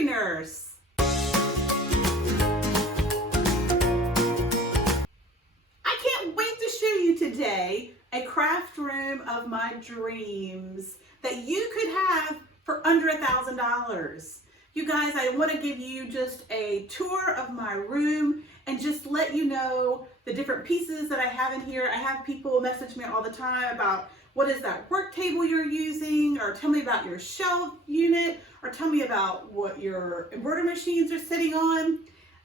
embroidery nurse. I can't wait to show you today a craft room of my dreams that you could have for under $1,000. You guys, I want to give you just a tour of my room and just let you know the different pieces that I have in here. I have people message me all the time about what is that work table you're using, or tell me about your shelf unit, or tell me about what your embroidery machines are sitting on.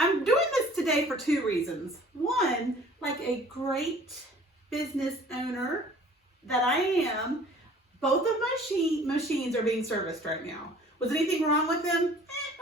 I'm doing this today for two reasons. One, like a great business owner that I am, both of my machines are being serviced right now. Was anything wrong with them?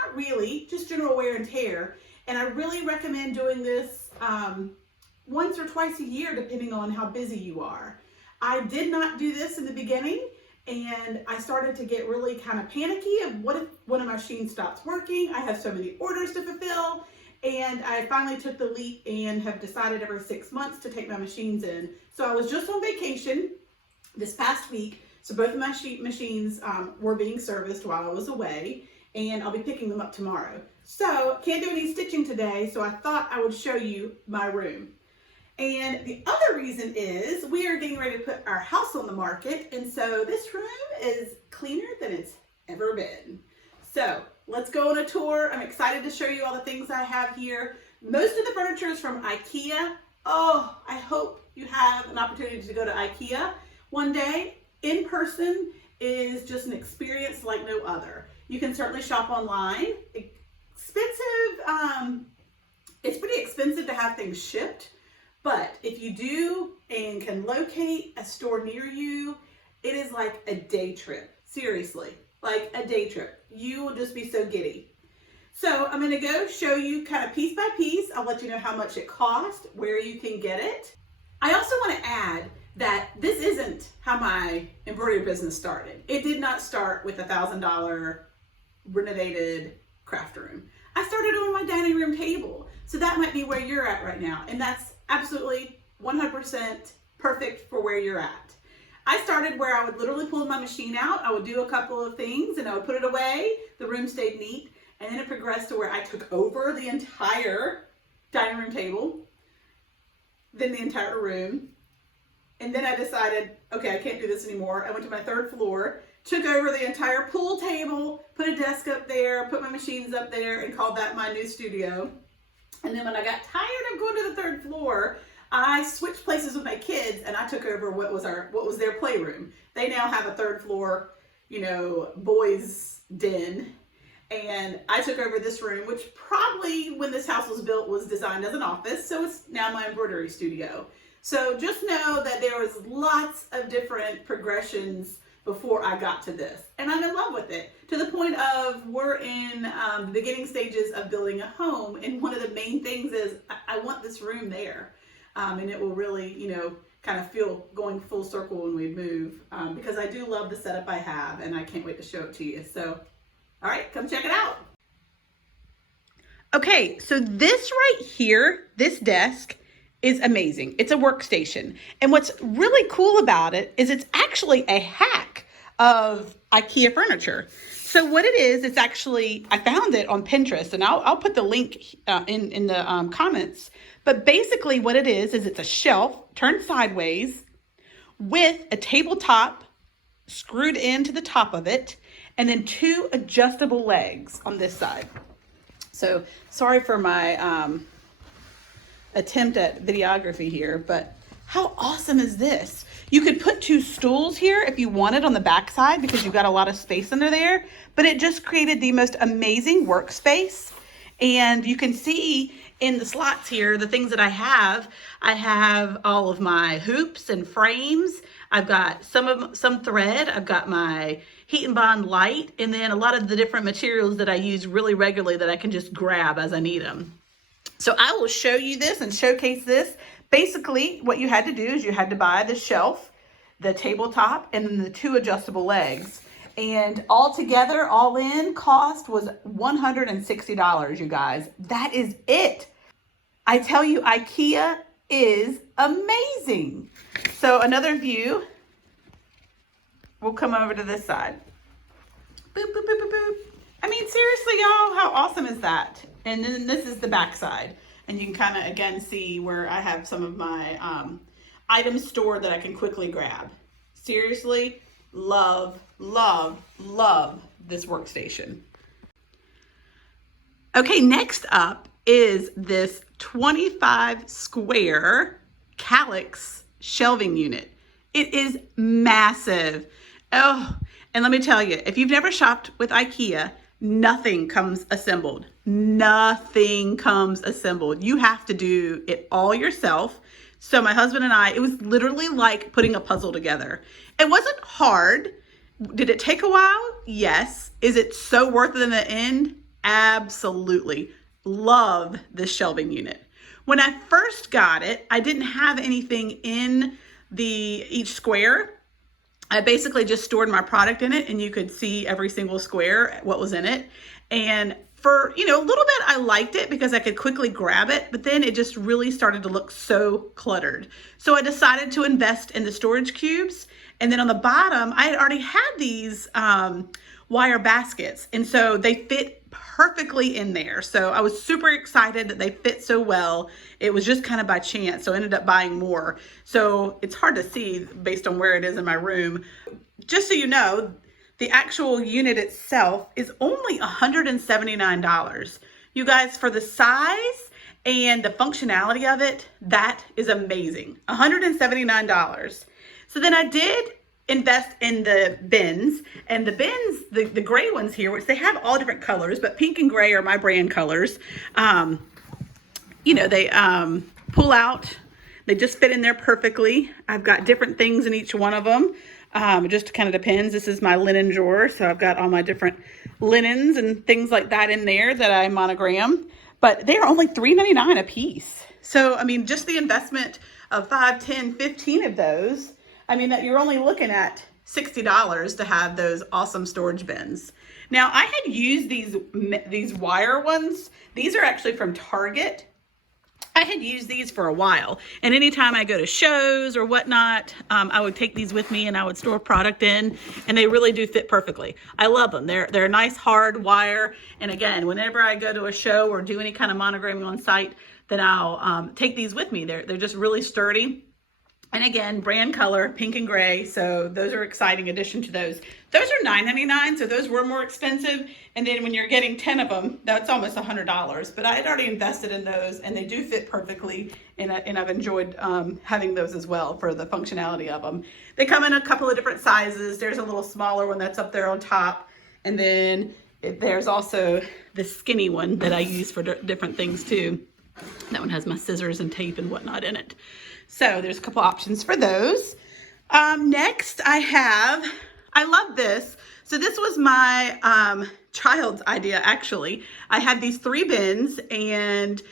Not really, just general wear and tear. And I really recommend doing this once or twice a year, depending on how busy you are. I did not do this in the beginning, and I started to get really kind of panicky of what if one of my machines stops working. I have so many orders to fulfill, and I finally took the leap and have decided every 6 months to take my machines in. So I was just on vacation this past week, so both of my machines were being serviced while I was away, and I'll be picking them up tomorrow. So can't do any stitching today, so I thought I would show you my room. And the other reason is we are getting ready to put our house on the market, and so this room is cleaner than it's ever been. So let's go on a tour. I'm excited to show you all the things I have here. Most of the furniture is from IKEA. Oh, I hope you have an opportunity to go to IKEA one day. In person is just an experience like no other. You can certainly shop online. Expensive, it's pretty expensive to have things shipped. But if you do and can locate a store near you, it is like a day trip. Seriously, like a day trip. You will just be so giddy. So I'm going to go show you kind of piece by piece. I'll let you know how much it cost, where you can get it. I also want to add that this isn't how my embroidery business started. It did not start with a $1,000 renovated craft room. I started on my dining room table. So that might be where you're at right now. And that's absolutely 100% perfect for where you're at. I started where I would literally pull my machine out. I would do a couple of things and I would put it away. The room stayed neat. And then it progressed to where I took over the entire dining room table, then the entire room. And then I decided, okay, I can't do this anymore. I went to my third floor, took over the entire pool table, put a desk up there, put my machines up there, and called that my new studio. And then when I got tired of going to the third floor, I switched places with my kids and I took over what was their playroom. They now have a third floor, boys' den. And I took over this room, which probably when this house was built was designed as an office. So it's now my embroidery studio. So just know that there was lots of different progressions before I got to this. And I'm in love with it, to the point of we're in the beginning stages of building a home. And one of the main things is I want this room there. And it will really, kind of feel going full circle when we move, because I do love the setup I have and I can't wait to show it to you. So, all right, come check it out. Okay, so this right here, this desk, is amazing. It's a workstation. And what's really cool about it is it's actually a hack of IKEA furniture. So what it is, it's actually, I found it on Pinterest, and I'll put the link in the comments. But basically what it is it's a shelf turned sideways with a tabletop screwed into the top of it, and then two adjustable legs on this side. So sorry for my attempt at videography here, but how awesome is this? You could put two stools here if you wanted on the back side because you've got a lot of space under there, but it just created the most amazing workspace. And you can see in the slots here, the things that I have all of my hoops and frames. I've got some thread. I've got my heat and bond light, and then a lot of the different materials that I use really regularly that I can just grab as I need them. So I will show you this and showcase this. Basically, what you had to do is you had to buy the shelf, the tabletop, and then the two adjustable legs. And all together, all in, cost was $160, you guys. That is it. I tell you, IKEA is amazing. So another view, we'll come over to this side. Boop, boop, boop, boop, boop. I mean, seriously, y'all, how awesome is that? And then this is the back side. And you can kind of, again, see where I have some of my items stored that I can quickly grab. Seriously, love, love, love this workstation. Okay, next up is this 25 square Kallax shelving unit. It is massive. Oh, and let me tell you, if you've never shopped with IKEA, nothing comes assembled. Nothing comes assembled. You have to do it all yourself. So my husband and I, it was literally like putting a puzzle together. It wasn't hard. Did it take a while? Yes. Is it so worth it in the end? Absolutely. Love this shelving unit. When I first got it, I didn't have anything in each square. I basically just stored my product in it, and you could see every single square, what was in it. And for, a little bit, I liked it because I could quickly grab it, but then it just really started to look so cluttered. So I decided to invest in the storage cubes. And then on the bottom, I had already had these wire baskets. And so they fit perfectly in there. So I was super excited that they fit so well. It was just kind of by chance. So I ended up buying more. So it's hard to see based on where it is in my room. Just so you know, the actual unit itself is only $179. You guys, for the size and the functionality of it, that is amazing. $179. So then I did invest in the bins, and the bins, the gray ones here, which they have all different colors, but pink and gray are my brand colors. They pull out, they just fit in there perfectly. I've got different things in each one of them. It just kind of depends. This is my linen drawer, so I've got all my different linens and things like that in there that I monogram, but they're only $3.99 a piece. So, I mean, just the investment of 5, 10, 15 of those, I mean, that you're only looking at $60 to have those awesome storage bins. Now, I had used these wire ones. These are actually from Target. I had used these for a while, and anytime I go to shows or whatnot, I would take these with me and I would store product in, and they really do fit perfectly. I love them. They're a nice hard wire, and again, whenever I go to a show or do any kind of monogramming on site, then I'll take these with me. They're just really sturdy. And again, brand color, pink and gray. So those are exciting addition to those. Those are $9.99, so those were more expensive. And then when you're getting 10 of them, that's almost $100. But I had already invested in those, and they do fit perfectly. And I've enjoyed having those as well for the functionality of them. They come in a couple of different sizes. There's a little smaller one that's up there on top. And then there's also the skinny one that I use for different things too. That one has my scissors and tape and whatnot in it. So there's a couple options for those. Next I love this. So this was my child's idea, actually. I had these 3 bins, and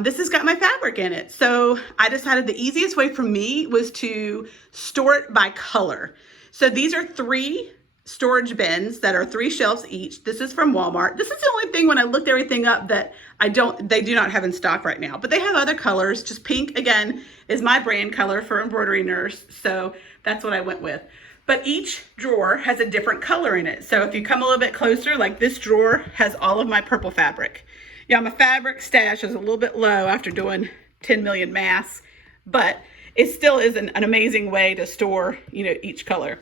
this has got my fabric in it. So I decided the easiest way for me was to store it by color. So these are 3 storage bins that are 3 shelves each. This is from Walmart. This is the only thing when I looked everything up that they do not have in stock right now, but they have other colors. Just pink, again, is my brand color for Embroidery Nurse. So that's what I went with. But each drawer has a different color in it. So if you come a little bit closer, like this drawer has all of my purple fabric. Yeah, my fabric stash is a little bit low after doing 10 million masks, but it still is an amazing way to store, each color.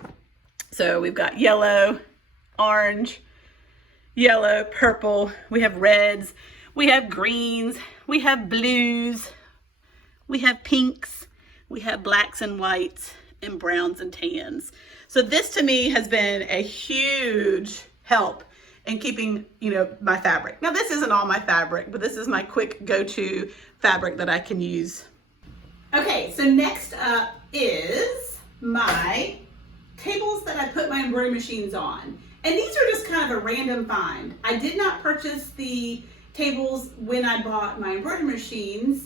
So we've got yellow, orange, yellow, purple. We have reds, we have greens, we have blues, we have pinks, we have blacks and whites, and browns and tans. So this to me has been a huge help in keeping, my fabric. Now this isn't all my fabric, but this is my quick go-to fabric that I can use. Okay, so next up is my tables that I put my embroidery machines on. And these are just kind of a random find. I did not purchase the tables when I bought my embroidery machines.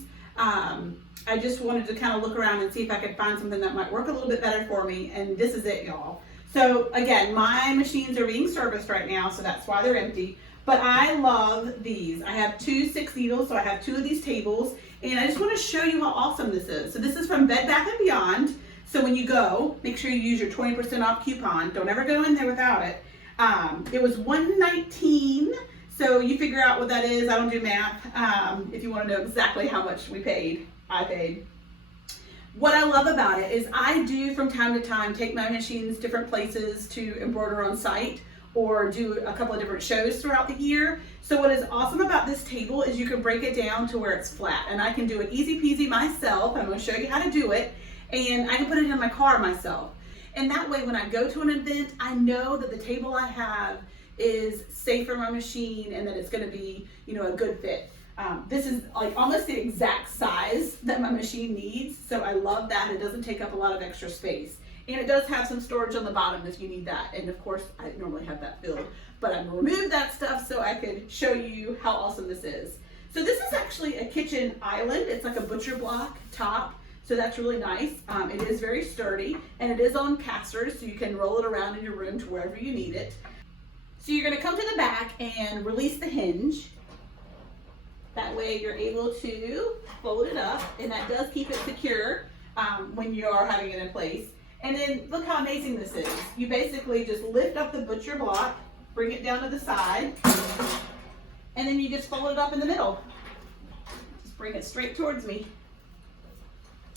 I just wanted to kind of look around and see if I could find something that might work a little bit better for me. And this is it, y'all. So again, my machines are being serviced right now, so that's why they're empty. But I love these. I have 2 6 needles, so I have 2 of these tables. And I just want to show you how awesome this is. So this is from Bed Bath & Beyond. So when you go, make sure you use your 20% off coupon. Don't ever go in there without it. It was $119, So you figure out what that is. I don't do math. If you want to know exactly how much I paid. What I love about it is I do from time to time take my machines different places to embroider on site or do a couple of different shows throughout the year. So what is awesome about this table is you can break it down to where it's flat, and I can do it easy peasy myself. I'm going to show you how to do it, and I can put it in my car myself. And that way when I go to an event, I know that the table I have is safe for my machine and that it's going to be, you know, a good fit. This is like almost the exact size that my machine needs, so I love that. It doesn't take up a lot of extra space. And it does have some storage on the bottom if you need that. And of course, I normally have that filled, but I'm gonna remove that stuff so I could show you how awesome this is. So this is actually a kitchen island. It's like a butcher block top, so that's really nice. It is very sturdy, and it is on casters, so you can roll it around in your room to wherever you need it. So you're gonna come to the back and release the hinge. That way you're able to fold it up, and that does keep it secure when you are having it in place. And then look how amazing this is. You basically just lift up the butcher block, bring it down to the side, and then you just fold it up in the middle. Just bring it straight towards me.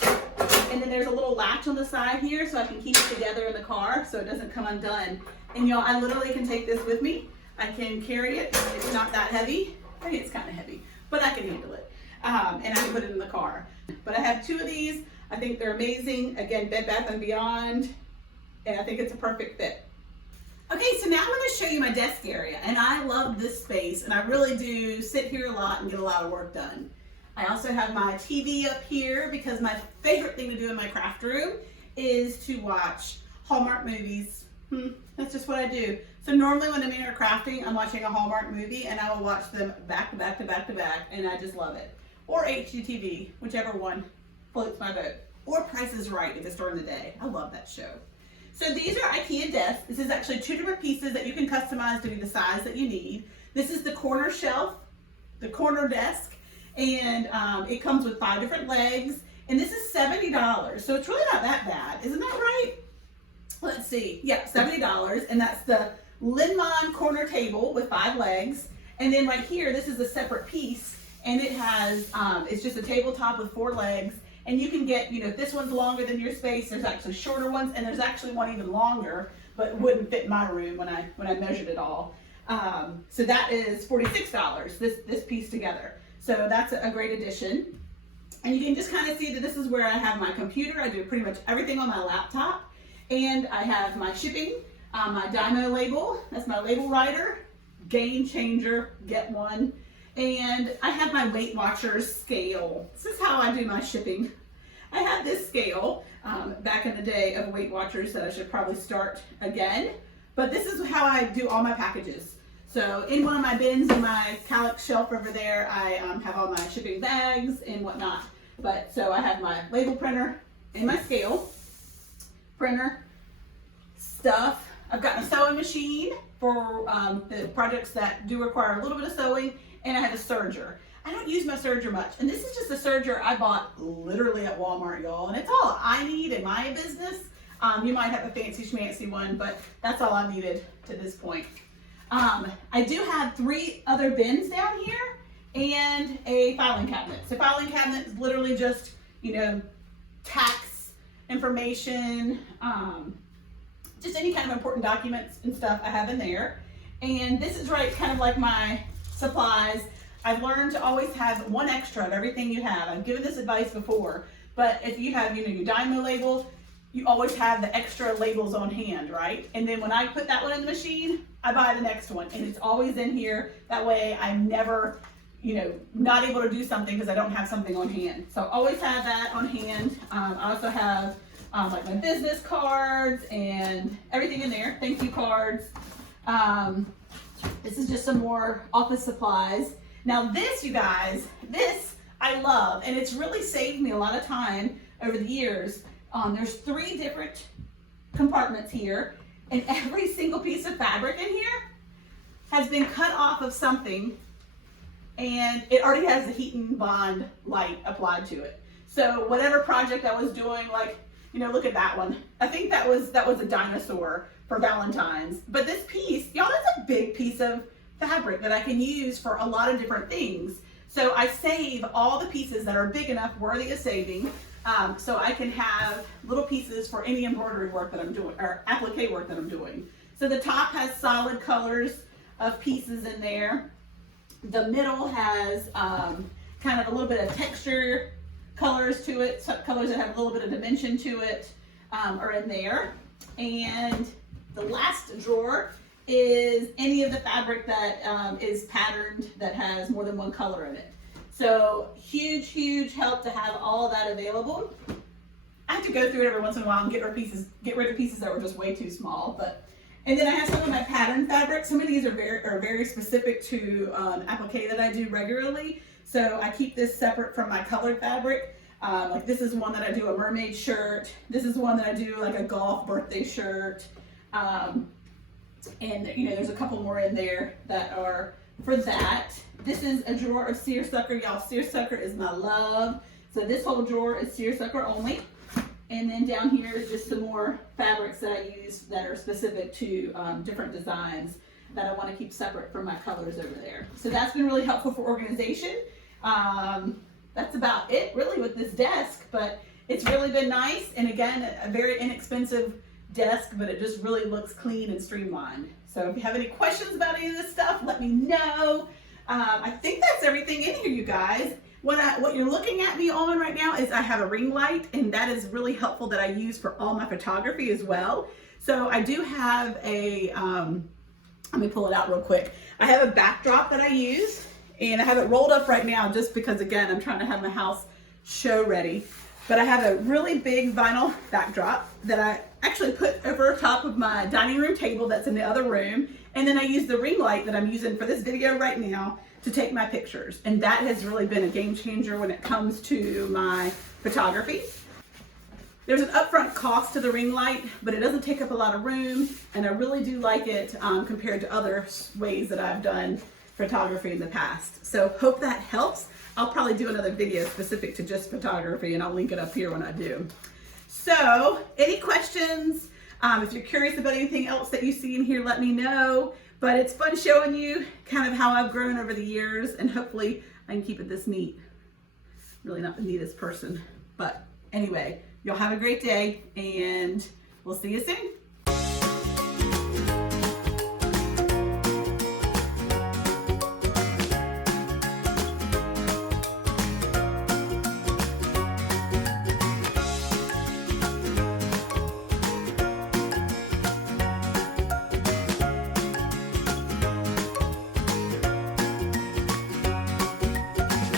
And then there's a little latch on the side here so I can keep it together in the car so it doesn't come undone. And y'all, I literally can take this with me. I can carry it. It's not that heavy. I mean, it's kind of heavy, but I can handle it. And I can put it in the car. But I have 2 of these. I think they're amazing. Again, Bed Bath & Beyond, and I think it's a perfect fit. Okay, so now I'm going to show you my desk area, and I love this space, and I really do sit here a lot and get a lot of work done. I also have my TV up here because my favorite thing to do in my craft room is to watch Hallmark movies. That's just what I do. So normally when I'm in here crafting, I'm watching a Hallmark movie, and I will watch them back to back to back to back, and I just love it. Or HGTV, whichever one floats my boat. Or Price is Right if it's during the day. I love that show. So these are IKEA desks. This is actually 2 different pieces that you can customize to be the size that you need. This is the corner shelf, the corner desk, and it comes with 5 different legs, and this is $70. So it's really not that bad. Isn't that right? Let's see. Yeah, $70, and that's the Linnmon corner table with 5 legs. And then right here, this is a separate piece, and it has, it's just a tabletop with 4 legs. And you can get, you know, if this one's longer than your space, there's actually shorter ones, and there's actually one even longer, but wouldn't fit in my room when I measured it all. So that is $46, this piece together. So that's a great addition. And you can just kind of see that this is where I have my computer. I do pretty much everything on my laptop. And I have my shipping, my Dymo label. That's my label writer. Game changer, get one. And I have my Weight Watchers scale. This is how I do my shipping. I had this scale back in the day of Weight Watchers that I should probably start again. But this is how I do all my packages. So in one of my bins in my Kallax Shelf over there, I have all my shipping bags and whatnot. But so I have my label printer and my scale printer stuff. I've got a sewing machine for the projects that do require a little bit of sewing, and I have a serger. I don't use my serger much, and this is just a serger I bought literally at Walmart, y'all, and it's all I need in my business. You might have a fancy schmancy one, but that's all I needed to this point. I do have 3 other bins down here and a filing cabinet. So filing cabinet is literally just, you know, tax information, just any kind of important documents and stuff I have in there. And this is right, kind of like my supplies. I've learned to always have 1 extra of everything you have. I've given this advice before, but if you have, you know, your Dymo label, you always have the extra labels on hand, right? And then when I put that one in the machine, I buy the next one, and it's always in here. That way I'm never, you know, not able to do something because I don't have something on hand. So I always have that on hand. I also have like my business cards and everything in there, thank you cards. This is just some more office supplies. Now this, you guys, this I love, and it's really saved me a lot of time over the years. There's 3 different compartments here, and every single piece of fabric in here has been cut off of something, and it already has the heat and bond light applied to it. So whatever project I was doing, like, you know, look at that one. I think that was a dinosaur for Valentine's. But this piece, y'all, that's a big piece of fabric that I can use for a lot of different things. So I save all the pieces that are big enough, worthy of saving, so I can have little pieces for any embroidery work that I'm doing, or applique work that I'm doing. So the top has solid colors of pieces in there. The middle has kind of a little bit of texture colors to it, so colors that have a little bit of dimension to it are in there. And the last drawer is any of the fabric that is patterned that has more than one color in it. So huge help to have all of that available. I have to go through it every once in a while and get rid of pieces that were just way too small. And then I have some of my pattern fabrics. Some of these are very specific to applique that I do regularly. So I keep this separate from my colored fabric. Like this is one that I do a mermaid shirt. This is one that I do like a golf birthday shirt. And you know, there's a couple more in there that are for that. This is a drawer of seersucker. Y'all, seersucker is my love. So this whole drawer is seersucker only. And then down here is just some more fabrics that I use that are specific to different designs that I want to keep separate from my colors over there. So that's been really helpful for organization. That's about it really with this desk, but it's really been nice. And again, a very inexpensive desk, but it just really looks clean and streamlined. So if you have any questions about any of this stuff, let me know. I think that's everything in here, you guys. What you're looking at me on right now is I have a ring light, and that is really helpful that I use for all my photography as well. So I do have a, let me pull it out real quick. I have a backdrop that I use, and I have it rolled up right now just because, again, I'm trying to have my house show ready. But I have a really big vinyl backdrop that I actually put over top of my dining room table that's in the other room. And then I use the ring light that I'm using for this video right now to take my pictures. And that has really been a game changer when it comes to my photography. There's an upfront cost to the ring light, but it doesn't take up a lot of room. And I really do like it compared to other ways that I've done photography in the past. So hope that helps. I'll probably do another video specific to just photography, and I'll link it up here when I do. So any questions? If you're curious about anything else that you see in here, let me know. But it's fun showing you kind of how I've grown over the years, and hopefully I can keep it this neat. Really not the neatest person, but anyway, y'all have a great day, and we'll see you soon.